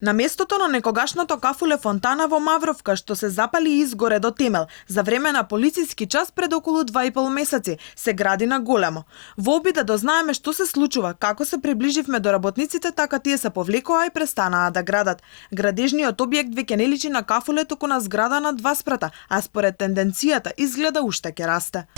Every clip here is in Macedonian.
На местото на некогашното кафуле фонтана во Мавровка, што се запали и изгоре до темел, за време на полициски час пред околу 2,5 месеци, се гради на големо. Во обид да дознаеме што се случува, како се приближивме до работниците, така тие се повлекоа и престанаа да градат. Градежниот објект веќе не личи на кафуле, туку на зграда на 2 спрата, а според тенденцијата изгледа уште ќе расте.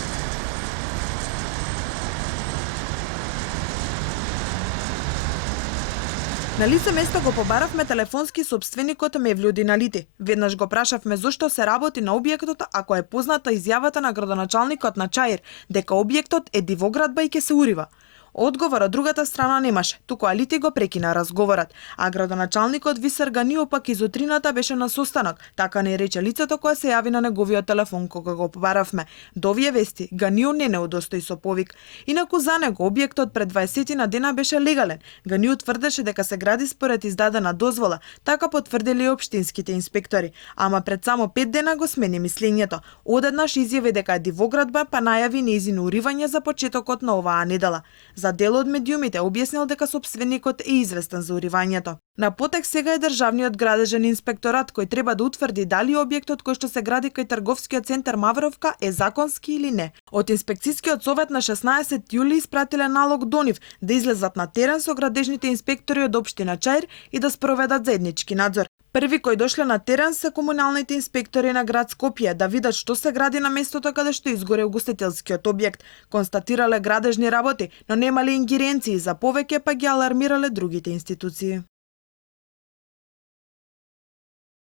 На лице место го побаравме телефонски собственикот Мевлју Диналити. Веднаш го прашавме зошто се работи на објектот, ако е позната изјавата на градоначалникот на Чаир дека објектот е дивоградба и ќе се урива. Одговор од другата страна немаше, туку Алити го прекина разговорот, а градоначалникот Висер Ганио пак изутрината беше на состанок, така не рече лицето кое се јави на неговиот телефон кога го побаравме. До овие вести Ганио не удостои со повик. Инаку за него објектот пред 20 на дена беше легален. Ганио тврдеше дека се гради според издадена дозвола, така потврдили и општинските инспектори, ама пред само 5 дена го смени мислењето. Одеднаш изјави дека е дивоградба, па најави нејзино уривање за почетокот на оваа недела. За дел од медиумите објаснил дека сопственикот е известен за уривањето. На потек сега е државниот градежен инспекторат кој треба да утврди дали објектот кој што се гради кај трговскиот центар Мавровка е законски или не. Од инспекцијскиот совет на 16 јули испратиле налог до нив да излезат на терен со градежните инспектори од општина Чаир и да спроведат заеднички надзор. Први кои дошле на терен се комуналните инспектори на град Скопје да видат што се гради на местото каде што изгоре угостителскиот објект. Констатирале градежни работи, но немале ингеренции за повеќе, па ги алармирале другите институции.